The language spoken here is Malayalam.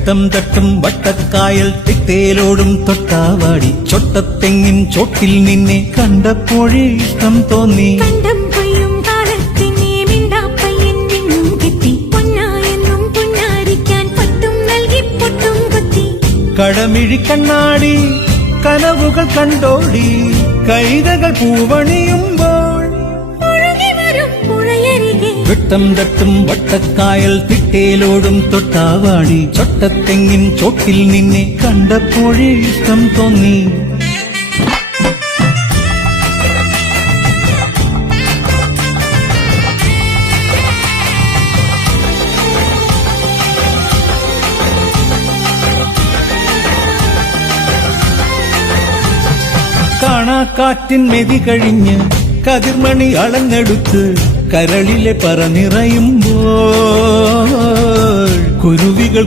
വെട്ടം തട്ടും വട്ടക്കായൽ തിട്ടേലോടും തൊട്ടാവാടി ചൊട്ടത്തെങ്ങിൻ ചോട്ടിൽ നിന്നെ കണ്ടപ്പോഴേ ഇഷ്ടം തോന്നി. കടമിഴി കണ്ണാടി കനവുകൾ കണ്ടോടി കൈതകൾ പൂവണിയുമ്പോൾ വെട്ടം തട്ടും വട്ടക്കായൽ തിട്ടേലോടും തൊട്ടാവാടി ചൊട്ടത്തെങ്ങിൻ ചോട്ടിൽ നിന്നെ കണ്ടപ്പോഴേ ഇഷ്ടം തോന്നി. കാണാക്കാറ്റിൻ മെതി കഴിഞ്ഞ് കതിർമണി അളന്നെടുത്ത് കരളിലെ പറ നിറയുമ്പോൾ കുരുവികൾ